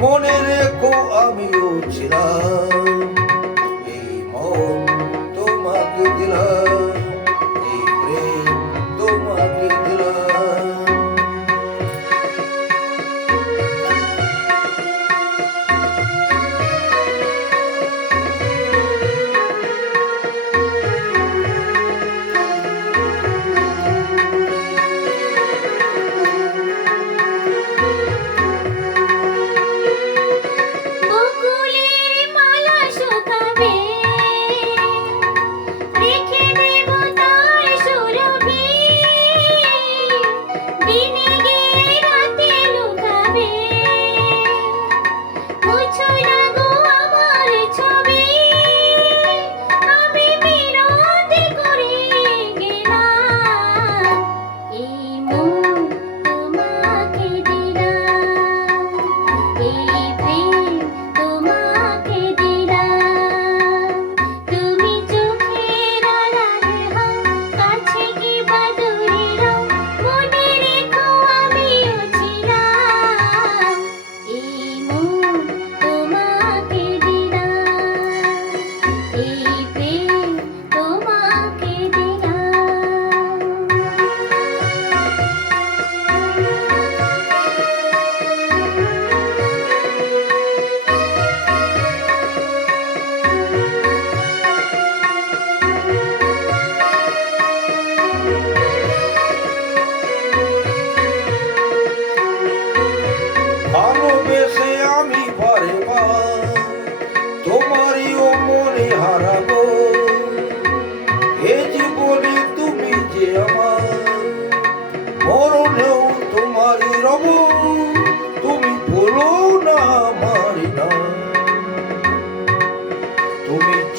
মনে রেখো আমিও ছিলাম। এই মন তোমাকে দিলাম।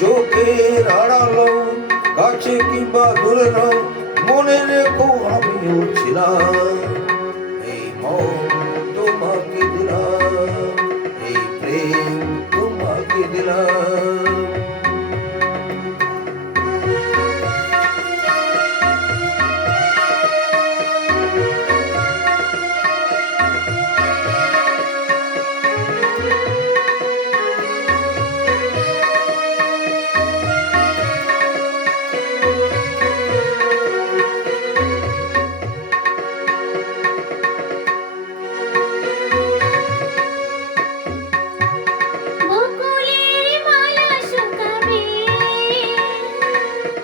চোখের আড়ালো কাছে কিংবা দূরে নয় মনে রেখো আমিও ছিলাম।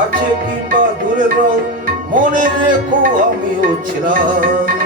আছে কিংবা দূরে রও মনে রেখো আমিও ছিলাম।